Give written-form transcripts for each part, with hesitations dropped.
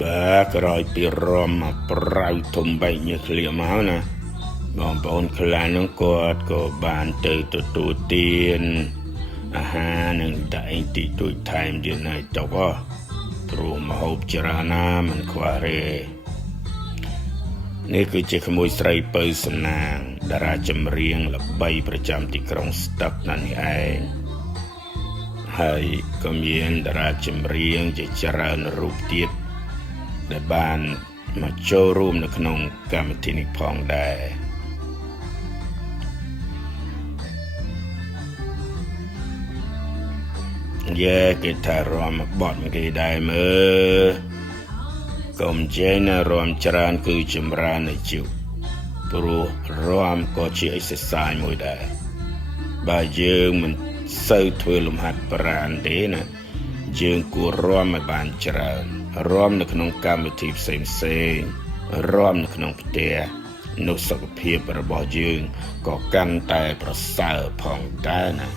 bà cái rồi bị rom mà prau thùng bay như khlia máu nè bọn bọn khla nó có bàn từ tụ tiền ha nâng đại tỷ tuổi time đi này cháu có rồi mà hộp chả na mình qua rêนี่คือเจ้าขโมยไตรเปิลสนางดาราจำเรียงและใบประจำที่กรุงสต็อกนั่นเองให้ก็มีดาราจำเรียงจะเจริญรูปเทียบได้บ้านมาโชว์รูปในขนมกรรมที่นิพองได้แย่กิทารวมบอดมันก็ได้เมื่อกรมเจนรวมจรานคือจำราในจิวปรูรวมก็เชื่อเสียสายมวยได้บาเยิงมันเสื่อถวยลมหัดปราณเดนะเยิงกูรวมไม่บานจรานรวมในขนมกรรมที่เซ็งรวมในขนมเตียนุสกเพียบระบอเยิงก็กันแต่ประเสริฐพองได้นะ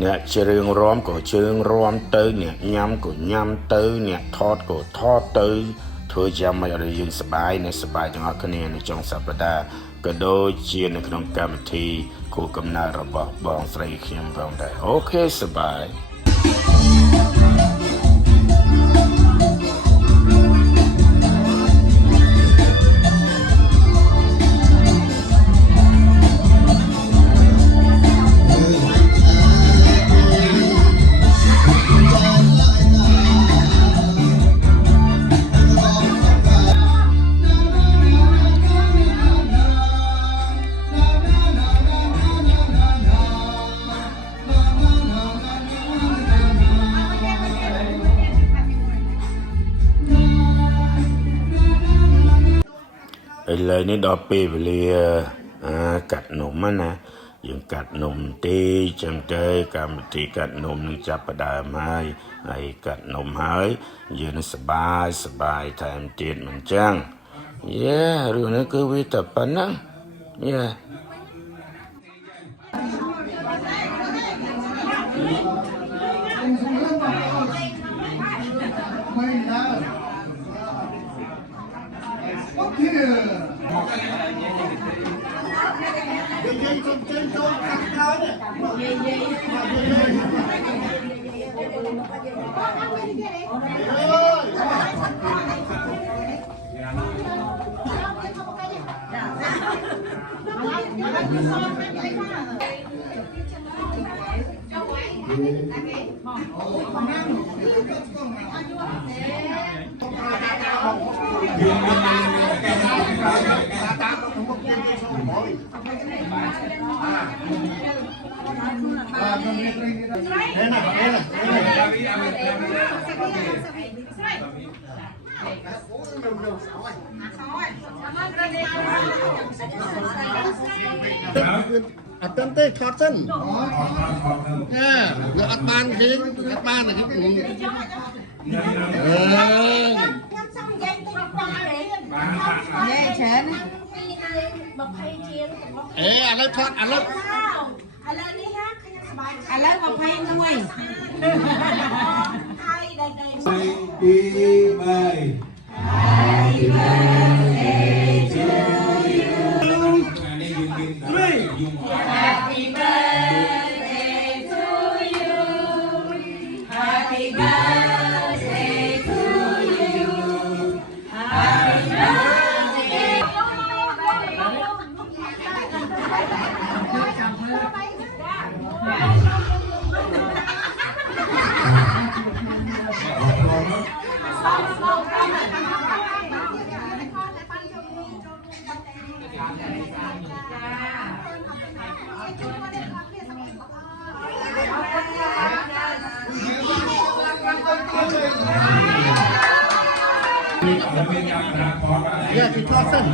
เนี่ยเชิงร้อมก็เชิงร้อมเตยเนี่ยยำก็ยำเตยเนี่ยทอดก็ทอดเตยเธอจะไม่อะไรยืนสบายในสบายจังหวะคะแนนในจงสัปดาห์ก็โดยเชียร์ในขนมกรรมทีคู่กำนัดระบบบองใส่เขียมบองได้โอเคสบายเลยนี่ดอกปีไปเลยกัดนมมันนะยังกัดนมตีจังเจกรรมที่กัดนมนึกจับประดาไม้ไอ้กัดนมหายยืนสบายแถมเตียนมันจังเย่เรื่องนี้คือวิตาปันนะเย่Enak. อัดเต้นเต้ทอดเส้นเดี๋ยวอัดบานเค้กอัดบานนะครับอะไรทอดอะไรอะไรมาเพลงด้วยปีใหม่ Happy birthday to you Happy birthday to you Happy birthday to you Happy ya kita sen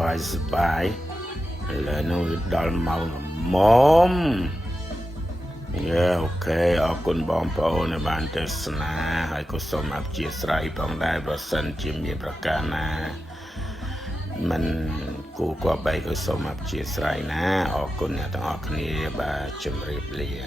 บายเลยนู้ดอลเมาหมอมโอเคออกคุณบอมพอในบ้านเทศนาให้กุศลอับเจียสไรปองได้ประสันจิมมีประการนะมันกูก็ไปกุศลอับเจียสไรนะออกคุณเนี่ยต้องออกนี้บาจมรีบเลีย